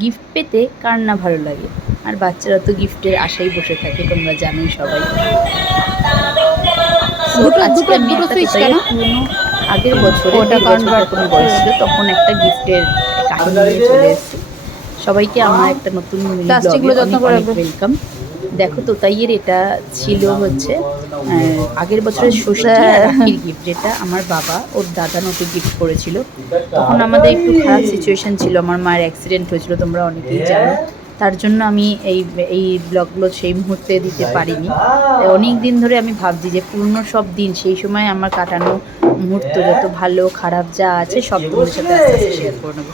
Gift পেতে কার না ভালো লাগে? আর বাচ্চারা তো গিফটের আশায় বসে থাকে তোমরা জানোই সবাই। আজকে আমি একটা switch কোথায় কেন? পুরনো আগের বছরে যখন বয়স ছিল তখন একটা গিফটের কাহিনী চলে এসছে। সবাইকে আমার একটা নতুন ওয়েলকাম দেখো তোতাইয়ের এটা ছিল হচ্ছে আগের বছরের আর রাখির গিফট যেটা আমার বাবা ওর দাদা নতুন গিফট করেছিল। তখন আমাদের একটু খারাপ সিচুয়েশন ছিল আমার মায়ের অ্যাক্সিডেন্ট হয়েছিল তোমরা অনেকেই জানো। তার জন্য আমি এই এই ব্লগগুলো সেই মুহূর্তে দিতে পারিনি। অনেক দিন ধরে আমি ভাবছি যে পূর্ণ সব দিন সেই সময় আমার কাটানো মুহূর্ত যত ভালো খারাপ যা আছে সব তোমাদের সাথে আস্তে আস্তে শেয়ার করে নেব।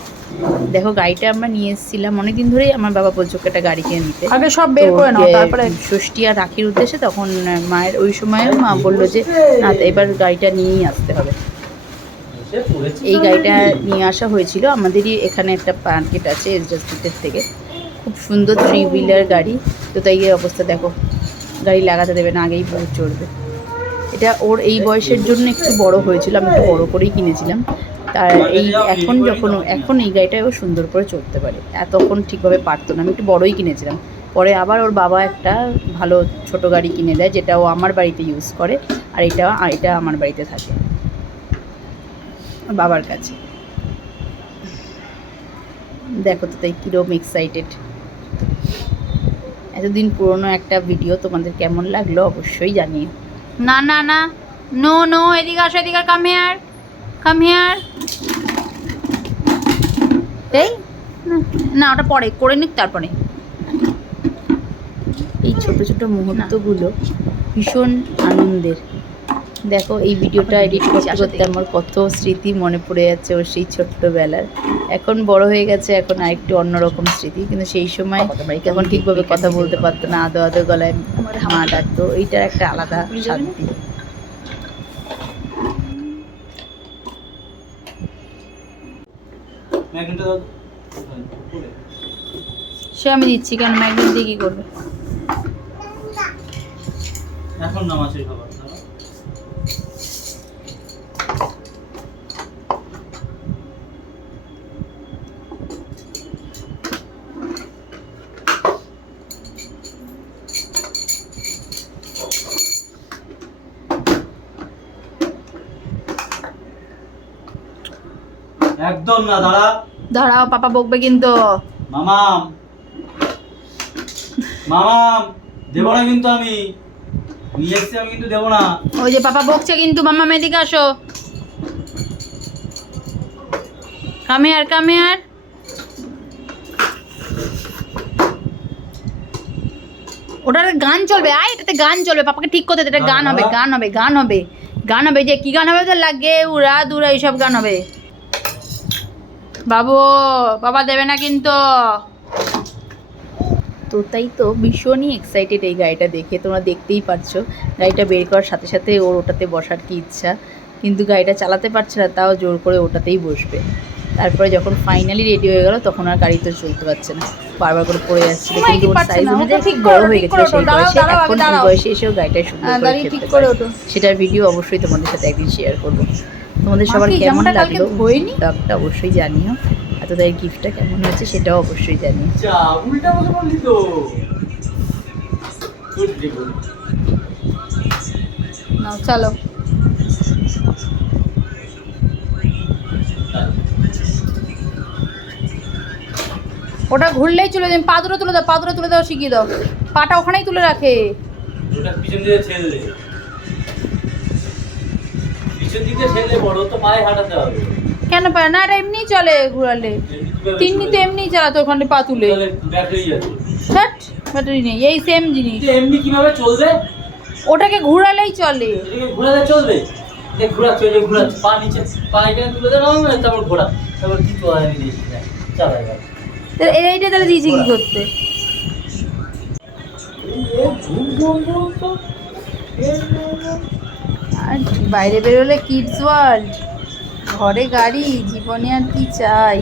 দেখো গাড়িটা আমরা নিয়ে এসেছিলাম অনেকদিন ধরেই আমার বাবা বলছে ওকে একটা গাড়ি কিনে নিতে। আগে সব বের করে নাও তারপরে ষষ্ঠী আর রাখির উদ্দেশ্যে তখন মায়ের ওই সময় মা বলল যে না এবার গাড়িটা নিয়েই আসতে হবে। এই গাড়িটা নিয়ে আসা হয়েছিল। আমাদেরই এখানে একটা মার্কেট আছে এসডা স্ট্রিটের থেকে। খুব সুন্দর থ্রি হুইলার গাড়ি। তো তাই এর অবস্থা দেখো গাড়ি লাগাতে দেবে না আগেই চড়বে। এটা ওর এই বয়সের জন্য একটু বড় হয়েছিল, আমি একটু বড় করেই কিনেছিলাম। তার এই এখন যখন, এখন এই গাড়িটায় ও সুন্দর করে চড়তে পারে। তখন ঠিকভাবে পারতো না, আমি একটু বড়ই কিনেছিলাম। পরে আবার ওর বাবা একটা ভালো ছোট গাড়ি কিনে দেয়, যেটা ও আমার বাড়িতে ইউজ করে, আর এটা এটা আমার বাড়িতে থাকে। বাবার কাছে। দেখো তো তাই কীরকম এক্সাইটেড এতদিন পুরনো একটা ভিডিও তোমাদের কেমন লাগল অবশ্যই জানিও। না না না। নো নো এদিকে আসো, এদিকে কাম হেয়ার কাম হেয়ার এই? না- ওটা পরে, করে নিক তারপরে। এই ছোট ছোট মুহূর্তগুলো ভীষণ আনন্দের। দেখো এই ভিডিওটা এডিট করতে করতে আমার কত স্মৃতি মনে পড়ে যাচ্ছে ওর সেই ছোট্টবেলার। এখন বড় হয়ে গেছে এখন আরেকটু অন্যরকম স্মৃতি কিন্তু সেই সময় তখন ঠিকভাবে কথা বলতে পারতো না আদো আদো গলায় মা ডাকতো এইটার একটা আলাদা শান্তি। সে আমি দিচ্ছি কেন? ম্যাগনেট দিয়ে কি করবে? এখন নাম আছে খাবার। একদম না দাঁড়া দাঁড়াও পাপা বকবে কিন্তু। মামাম। মামাম দেবো না কিন্তু আমি। নিয়ে এসছি আমি কিন্তু দেবো না। ওই যে পাপা বকছে কিন্তু মামা এদিকে আসো। কামে আর কামে আর ওটার গান চলবে আয় এটাতে গান চলবে পাপাকে ঠিক করতে এটা গান হবে গান হবে গান হবে। গান হবে যে কি গান হবে? তো লাগে উড়া দুরা এইসব গান হবে। বাবু বাবা দেবে না কিন্তু। তো তাই তো ভীষণই এক্সাইটেড এই গাড়িটা দেখে তোমরা দেখতেই পারছ। গাড়িটা বের করার সাথে সাথে ওর ওটাতে বসার কি ইচ্ছা। কিন্তু গাড়িটা চালাতে পারছে না তাও জোর করে ওটাতেই বসবে। তারপরে যখন ফাইনালি রেডি হয়ে গেল তখন আর গাড়ি তো চলতে পারছে না। বারবার করে পড়ে সময় কিন্তু ওর সাইজ অনুযায়ী ঠিক বড় হয়ে গেছে সেই বয়সে। এখন এই বয়সে এসেও গাড়িটা সুন্দর হ্যাঁ, করে সেটার ভিডিও অবশ্যই তোমাদের সাথে একদিন শেয়ার করব। তোমাদের সবার কেমন কালকে লাগল? ব্লগটা অবশ্যই জানিও। আর তোদের গিফটটা কেমন হয়েছে সেটাও অবশ্যই জানিও। যা উল্টা বসে বললি তো। নাও চলো। ওটা ঘুরলেই চলে যাবে পা দুটো তুলে দাও পা দুটো তুলে দাও শিখিয়ে দাও। পাটা ওখানেই তুলে রাখে। ওটা পিছন দিকে ঠেললে। পিছন দিকে ঠেললে বড় তো পায়ে হাঁটাতে হবে। কেন পারে না? এটা এমনিই চলে ঘুরালে। তিন্নি তো এমনিই চালাতো ওখানে পা তুলে ব্যাটারি আছে। হ্যাট ব্যাটারি নেই। এই সেম জিনিস। এমনি কীভাবে চলবে? ওটাকে ঘুরালেই চলে। ঘোরালে চলবে? পা নিচে পা এখানে তুলে তারপর ঘোরা। তারপর কি চলা তো এইটা তাহলে দিয়েছে কি করতে? আর বাইরে বেরোলে কিডস ওয়ার্ল্ড ঘরে গাড়ি, জীবনে আর কি চাই।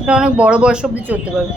এটা অনেক বড় বয়স অব্দি চলতে পারবে।